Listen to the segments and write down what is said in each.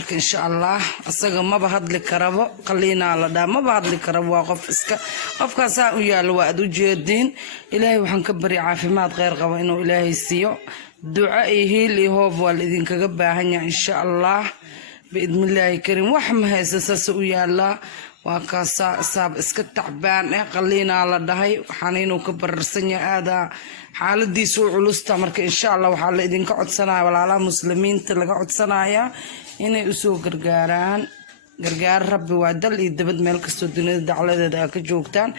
marka insha Allah asaga ma bahadli karabo qaliina la dhaa ma bahadli karabo waa qofkaas u yaalo waa u jeedin ilaahay waxaan ka bari caafimaad khayr qabo inuu ilaahay siiyo duca iyo hiil iyo hoob waa idin kaga baahan yahay insha Allah باذن الله كريم وحما هيسس u yaala waa ka saab iska tacbaan qaliina la dhahay waxaan inuu ka bararsan yahay aada xaaladiisu culusta marka insha Allah waxa la idin ka codsanayaa walaalaha muslimiinta laga codsanaya inay u soo gargaaraan gargaar rabbi waa dal iyo dibad meel kasto dunida dacladeeda ka joogtaan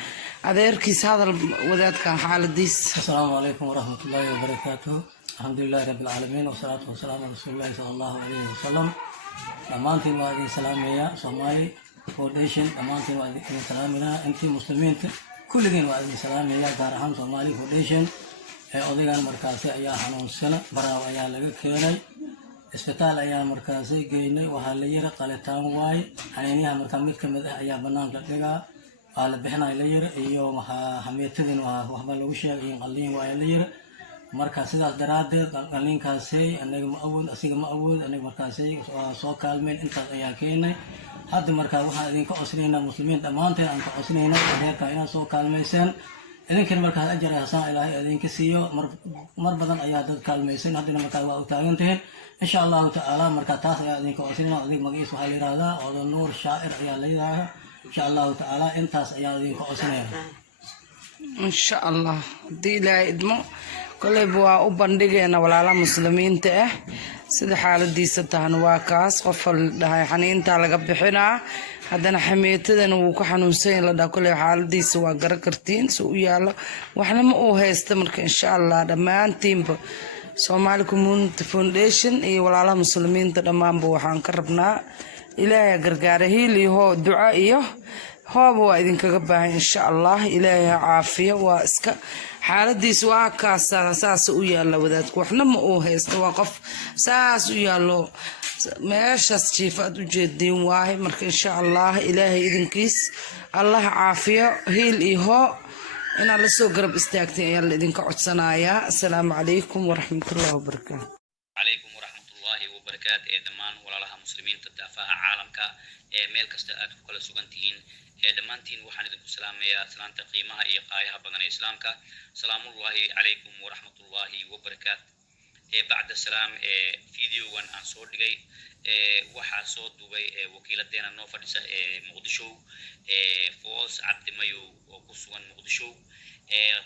adeerkiis hadal wadaadka xaaladiis assalaamu alaykum wa rahmatullahi wa barakatuh alhamdulillahi rabbil alamin wa salatu wa salam ala rasulillahi sallallahu alayhi wa sallam dhammaantiin waa idin salaamaya Somali Foundation dhammaantiin waa idin salaaminaa intii muslimiinta kulligeen waa idin salaamaya gaar ahaan Somali Foundation odagaan markaasi ayaa xanuunsana baraaw ayaa laga keenay isbitaal ayaa markaasi geynay waxaa la yiri qalitaan waay xaniinaha markaa mid ka mid ah ayaa banaanka dhigaa waa la bixinay la yiri iyo xameetadin waxba lagu sheegay in qaliin waay la yiri marka sidaas daraadeed qaliinkaasi anaga ma awood asiga ma awood anaga markaasi soo kaalmeen intaas ayaa keenay hadda markaa waxaan idinka codsaneynaa muslimiin dhammaanteen aan ka codsaneynaa adeerka inaad soo kaalmaysaan idinkan markaa ajar hasan ilaahay idinka siiyo mar badan ayaa dad kaalmaysan haddana markaa waa u taagantihiin insha Allah ta'ala markaa taas ayaa idinka codsaneynaa adig magaciisa waxaa la yiraahdaa odo nuur shaacir ayaa la yiraahdaa insha Allah ta'ala intaas ayaa idinka codsaneynaa insha Allah hadii ilaahay idmo kolay waa u bandhigeena walaalaha muslimiinta sida xaaladiisa tahan waa kaas qof dhahay xaniinta laga bixinaa haddana xameetadana wuu ku xanuunsan la dhahay kolay xaaladiisa waa garan kartiin soo u yaalo waxna ma uu haysta marka insha Allah dhammaantiinba Somali Community Foundation iyo walaalaha muslimiinta dhammaanba waxaan ka rabnaa ilaahay gargaar hiil iyo duca iyo hoob waa idin kaga baahan insha Allah ilaahay caafiyo waa iska xaaladiis waa kaas saas u yaala wadaadku waxna ma uu haysto waa qof saas u yaalo meeshaas jiifad u jeedin waay marka insha Allah ilaahay idinkiis Allah caafiyo hiil iyo ina la soo garab istaagtay ayaa la idinka codsanayaa assalaamu calaykum wa rahmatullahi wa barakaatuh calaykum wa rahmatullahi wa barakaatuh dhamaan walaalaha muslimiinta daafaha caalamka meel kasta aad ku kala sugan tihiin dhammaantiin waxaan idinku salaamayaa salaanta qiimaha iyo qaayaha badan ee islaamka salaamullahi calaykum wa rahmatullahi wa barakaatuh bacda salaam videogan aan soo dhigay waxaa soo duubay wakiiladeena noo fadhisa muqdisho foos cabdi mayo oo ku sugan muqdisho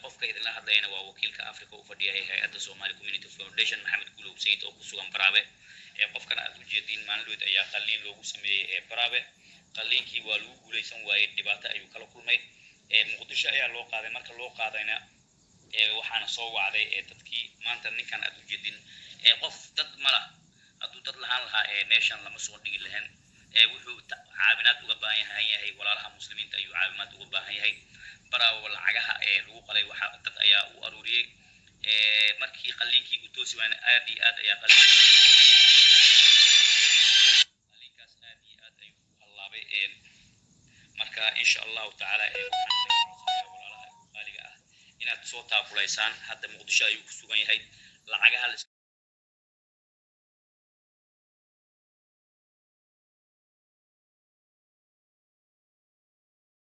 qofka idinla hadlayna waa wakiilka Afrika u fadhiya hay'adda Somali Community Foundation Maxamed Guulow Sayid oo ku sugan Baraabe qofkan aad u jeedin maalmood ayaa qaliin loogu sameeyay Baraabe qaliinkii waa lagu guuleysan waayay dhibaato ayuu kala kulmay muqdisho ayaa loo qaaday marka loo qaadayna waxaana soo wacday dadkii maanta ninkan aad u jeedin qof dad mala hadduu dad lahaan lahaa meeshan lama soo dhigi lahayn wuxuu caawinaad uga baahan yahay walaalaha muslimiinta ayuu caawimaad uga baahan yahay baraawo lacagaha lagu qalay waxa dad ayaa u aruuriyay markii qaliinkii uu toosi waana aad iyo aad ayaa qaliinkaas aad iyo aad ayuu halaabay marka insha Allah ta'ala walaalaha qaaliga ah inaad soo taakulaysaan hadda muqdisho ayuu ku sugan yahay lacagaha